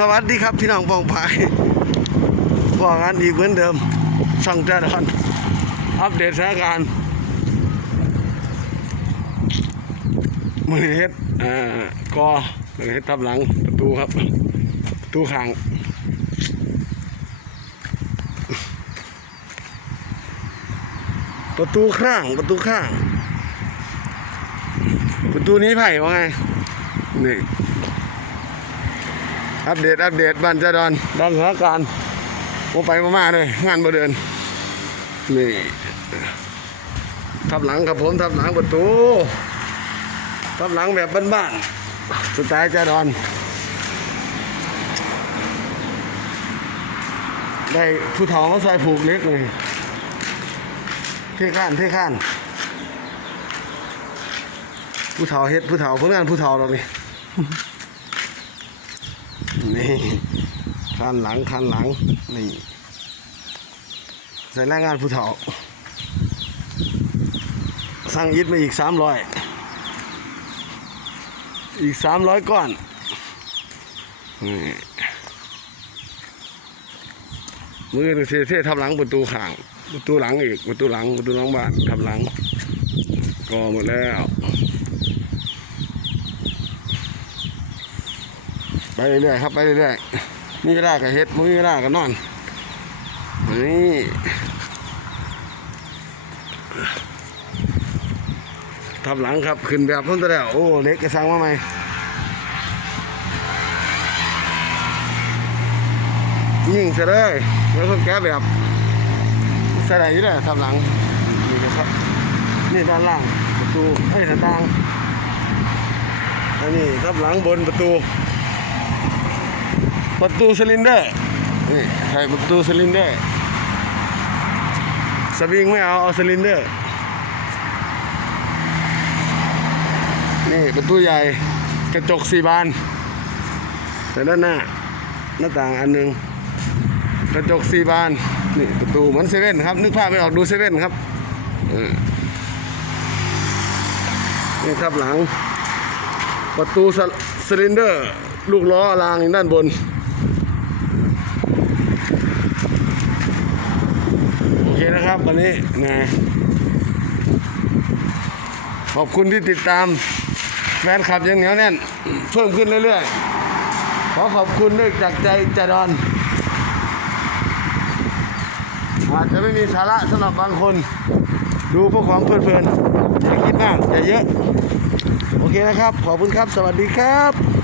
สวัสดีครับพี่น้องปองพายพองานอีกเหมือนเดิมช่งจาดอนอัปเดตสถานการณ์มือเฮ็ดอ่ากอมือเฮ็ดทับหลังประตูครับประตูข้างประตูข้างประตูข้าง ประตูนี้ไผ่ว่าไงนี่ อัปเดตอัปเดตบ้านจาดอนด้านสถานการณ์ผมไปมาๆเลยงานบ่เดินนี่ทับหลังครับผมทับหลังประตูทับหลังแบบบ้านๆสไตล์จาดอนได้ผู้เฒ่ามาใส่ผูกเล็กเลยเท่ข้านเท่ข้านผู้เฒ่าเฮ็ดผู้เฒ่าผลงานผู้เฒ่าเรานี่ นี่คันหลังคันหลังนี่ใส่แรงงานผู้เฒ่า สั่งอิฐมาอีกสามร้อยอีกสามร้อยก้อนมือเทเททับหลังประตูข้างประตูหลังอีกประตูหลังประตูหลังบ้านทับหลังก็หมดแล้ว ไปเรื่อยๆครับไปเรื่อยๆมีเวลาก็เฮ็ดมีเวลาก็นอนนี่ทับหลังครับขึ้นแบบพิ่นตัวแล้วโอ้เล็กก็สั่งมาใหมยิงเสียเลยแล้วเพิ่นแก้แบบใส่ได้อยู่แล้วทับหลังนี่นะครับนี่ด้านล่างประตูเอ้หน้าต่างอันนี้ทับหลังบนประตู ประตูซิลินเดอร์นี่ใส่ประตูซิลินเดอร์สวิงไม่เอาเอาซิลินเดอร์นี่ประตูใหญ่กระจกสี่บานแต่ด้านหน้าหน้าต่างอันหนึ่งกระจกสี่บานนี่ประตูเหมือนเซเว่นครับ นึกภาพไม่ออกดูเซเว่นครับนี่ครับหลัง ประตูสซิลินเดอร์ ลูกล้อรางอยู่ด้านบน โอเคนะครับวันนี้นะขอบคุณที่ติดตามแฟนคลับยังเหนียวแน่น เพิ่มขึ้นเรื่อยๆ ขอขอบคุณด้วยจากใจจดอนอาจจะไม่มีสาระสำหรับบางคน ดูพวกของเพลินๆอย่าคิดมากอย่าเยอะ โอเคนะครับ ขอบคุณครับ สวัสดีครับ